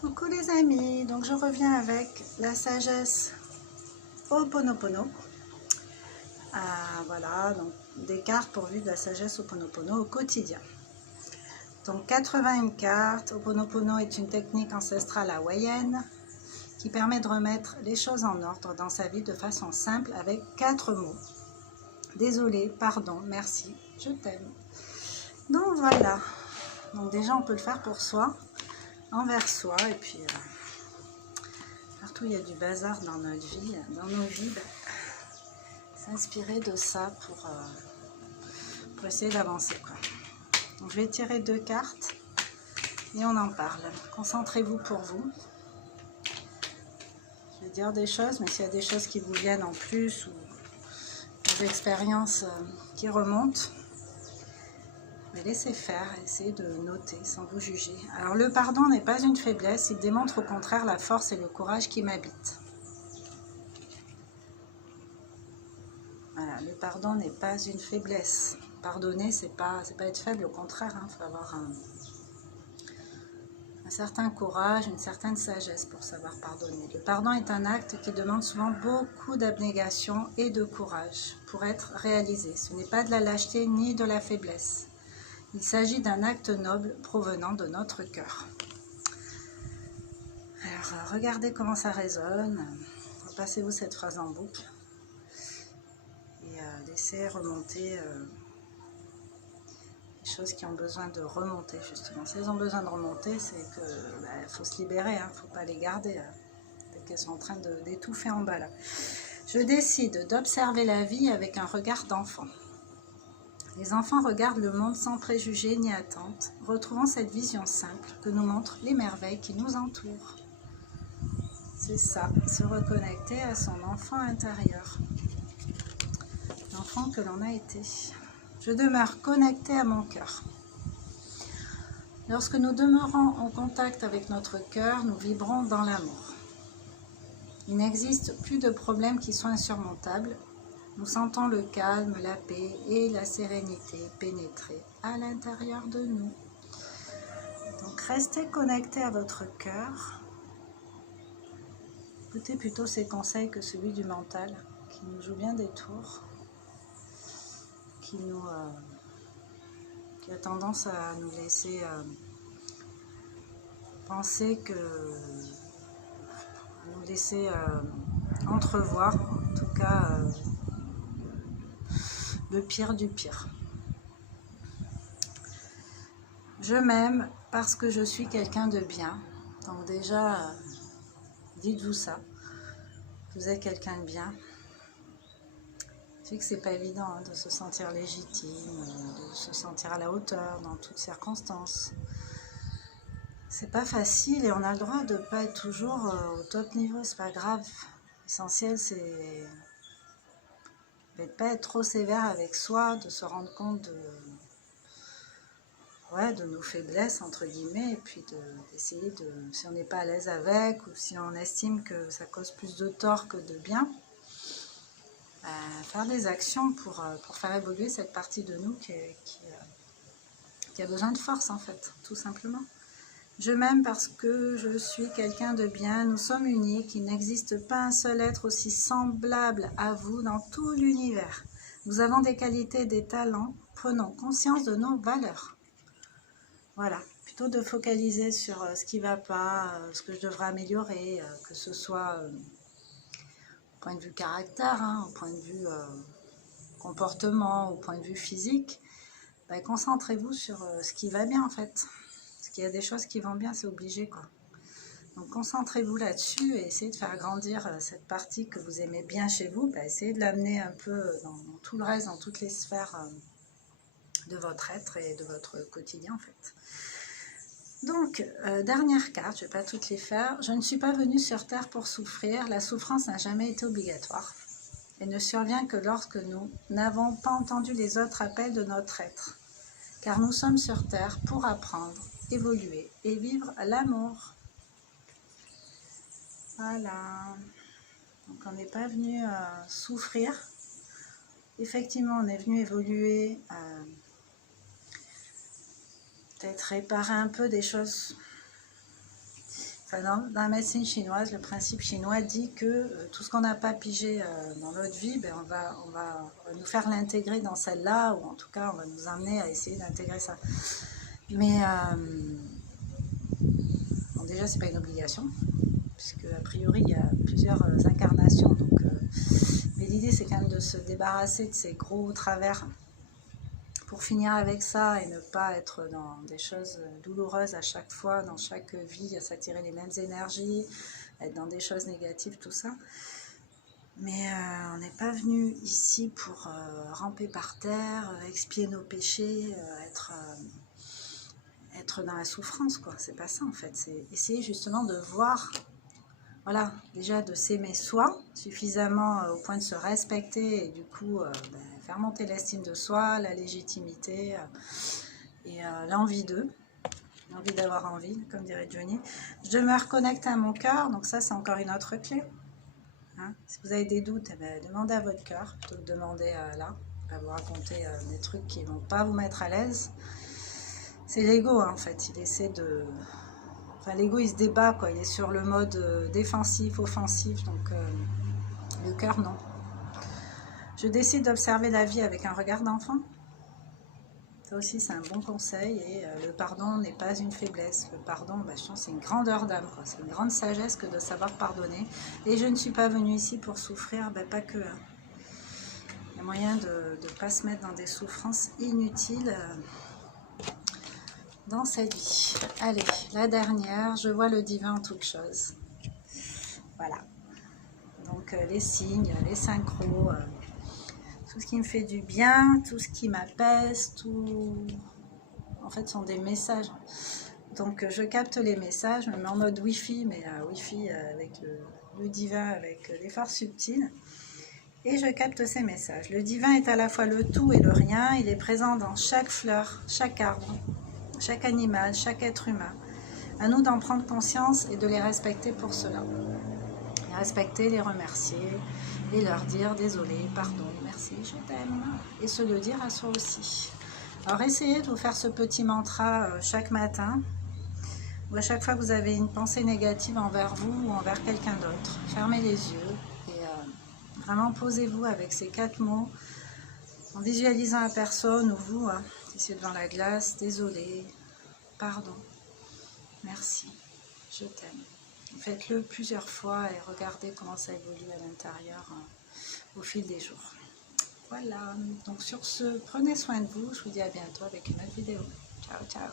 Coucou les amis, donc je reviens avec la sagesse Ho'oponopono. Voilà, donc des cartes pourvues de la sagesse Ho'oponopono au quotidien. Donc 81 cartes. Ho'oponopono est une technique ancestrale hawaïenne qui permet de remettre les choses en ordre dans sa vie de façon simple avec 4 mots. Désolé, pardon, merci, je t'aime. Donc voilà, donc déjà on peut le faire pour soi, envers soi, et puis partout il y a du bazar dans notre vie, dans nos vies, s'inspirer de ça pour essayer d'avancer, quoi. Donc je vais tirer 2 cartes et on en parle. Concentrez-vous pour vous. Je vais dire des choses, mais s'il y a des choses qui vous viennent en plus ou des expériences qui remontent, mais laissez faire, essayez de noter sans vous juger. Alors le pardon n'est pas une faiblesse, il démontre au contraire la force et le courage qui m'habitent. Voilà, le pardon n'est pas une faiblesse. Pardonner, c'est pas être faible, au contraire, il faut avoir un certain courage, une certaine sagesse pour savoir pardonner. Le pardon est un acte qui demande souvent beaucoup d'abnégation et de courage pour être réalisé. Ce n'est pas de la lâcheté ni de la faiblesse. Il s'agit d'un acte noble provenant de notre cœur. Alors, regardez comment ça résonne. Repassez-vous cette phrase en boucle. Et laissez remonter les choses qui ont besoin de remonter, justement. Si elles ont besoin de remonter, c'est que faut se libérer, il ne faut pas les garder. Peut-être qu'elles sont en train d'étouffer en bas, là. Je décide d'observer la vie avec un regard d'enfant. Les enfants regardent le monde sans préjugés ni attentes, retrouvant cette vision simple que nous montrent les merveilles qui nous entourent. C'est ça, se reconnecter à son enfant intérieur, l'enfant que l'on a été. Je demeure connecté à mon cœur. Lorsque nous demeurons en contact avec notre cœur, nous vibrons dans l'amour. Il n'existe plus de problèmes qui soient insurmontables. Nous sentons le calme, la paix et la sérénité pénétrer à l'intérieur de nous. Donc restez connecté à votre cœur. Écoutez plutôt ces conseils que celui du mental, qui nous joue bien des tours, qui a tendance à nous laisser penser nous laisser entrevoir, en tout cas, le pire du pire. Je m'aime parce que je suis quelqu'un de bien. Donc déjà, dites-vous ça. Vous êtes quelqu'un de bien. Je sais que c'est pas évident de se sentir légitime, de se sentir à la hauteur dans toutes circonstances. C'est pas facile et on a le droit de pas être toujours au top niveau, c'est pas grave. L'essentiel c'est de ne pas être trop sévère avec soi, de se rendre compte de nos faiblesses entre guillemets, et puis d'essayer si on n'est pas à l'aise avec ou si on estime que ça cause plus de tort que de bien, faire des actions pour faire évoluer cette partie de nous qui a besoin de force en fait, tout simplement. Je m'aime parce que je suis quelqu'un de bien, nous sommes uniques, il n'existe pas un seul être aussi semblable à vous dans tout l'univers. Nous avons des qualités et des talents, prenons conscience de nos valeurs. Voilà, plutôt de focaliser sur ce qui ne va pas, ce que je devrais améliorer, que ce soit au point de vue caractère, au point de vue comportement, au point de vue physique, concentrez-vous sur ce qui va bien en fait. Il y a des choses qui vont bien, c'est obligé, quoi. Donc concentrez-vous là-dessus et essayez de faire grandir cette partie que vous aimez bien chez vous. Essayez de l'amener un peu dans tout le reste, dans toutes les sphères de votre être et de votre quotidien en fait. Donc, dernière carte, je ne vais pas toutes les faire. Je ne suis pas venue sur Terre pour souffrir. La souffrance n'a jamais été obligatoire et ne survient que lorsque nous n'avons pas entendu les autres appels de notre être. Car nous sommes sur Terre pour apprendre, évoluer et vivre l'amour. Voilà. Donc on n'est pas venu souffrir. Effectivement, on est venu évoluer, peut-être réparer un peu des choses Enfin, dans la médecine chinoise, le principe chinois dit que tout ce qu'on n'a pas pigé dans notre vie, ben, on va nous faire l'intégrer dans celle-là, ou en tout cas, on va nous amener à essayer d'intégrer ça. Mais bon, déjà, c'est pas une obligation, puisque a priori, il y a plusieurs incarnations. Donc, mais l'idée, c'est quand même de se débarrasser de ces gros travers pour finir avec ça et ne pas être dans des choses douloureuses à chaque fois, dans chaque vie, à s'attirer les mêmes énergies, être dans des choses négatives, tout ça. Mais on n'est pas venu ici pour ramper par terre, expier nos péchés, être dans la souffrance, quoi. C'est pas ça en fait, c'est essayer justement de voir, voilà, déjà de s'aimer soi suffisamment au point de se respecter et du coup faire monter l'estime de soi, la légitimité et l'envie d'eux, l'envie d'avoir envie, comme dirait Johnny. Je me reconnecte à mon cœur, donc ça c'est encore une autre clé. Hein, si vous avez des doutes, eh bien, demandez à votre cœur plutôt que de demander là, à vous raconter des trucs qui ne vont pas vous mettre à l'aise. C'est l'ego en fait, il essaie de... Enfin, l'ego il se débat, quoi. Il est sur le mode défensif, offensif, donc le cœur non. Je décide d'observer la vie avec un regard d'enfant. Ça aussi c'est un bon conseil et le pardon n'est pas une faiblesse. Le pardon, je pense c'est une grandeur d'âme, c'est une grande sagesse que de savoir pardonner. Et je ne suis pas venue ici pour souffrir, pas que. Il y a moyen de ne pas se mettre dans des souffrances inutiles dans cette vie. Allez, la dernière, je vois le divin en toutes choses. Voilà. Donc les signes, les synchros, tout ce qui me fait du bien, tout ce qui m'apaise, tout... En fait, sont des messages. Donc je capte les messages, je me mets en mode Wi-Fi, mais Wi-Fi avec le divin, avec les forces subtiles. Et je capte ces messages. Le divin est à la fois le tout et le rien. Il est présent dans chaque fleur, chaque arbre, chaque animal, chaque être humain. À nous d'en prendre conscience et de les respecter pour cela. Les respecter, les remercier et leur dire désolé, pardon, merci, je t'aime. Et se le dire à soi aussi. Alors essayez de vous faire ce petit mantra chaque matin, ou à chaque fois que vous avez une pensée négative envers vous ou envers quelqu'un d'autre. Fermez les yeux et vraiment posez-vous avec ces 4 mots en visualisant la personne ou vous, si c'est devant la glace, désolé, pardon, merci, je t'aime. Faites-le plusieurs fois et regardez comment ça évolue à l'intérieur au fil des jours. Voilà, donc sur ce, prenez soin de vous, je vous dis à bientôt avec une autre vidéo. Ciao, ciao.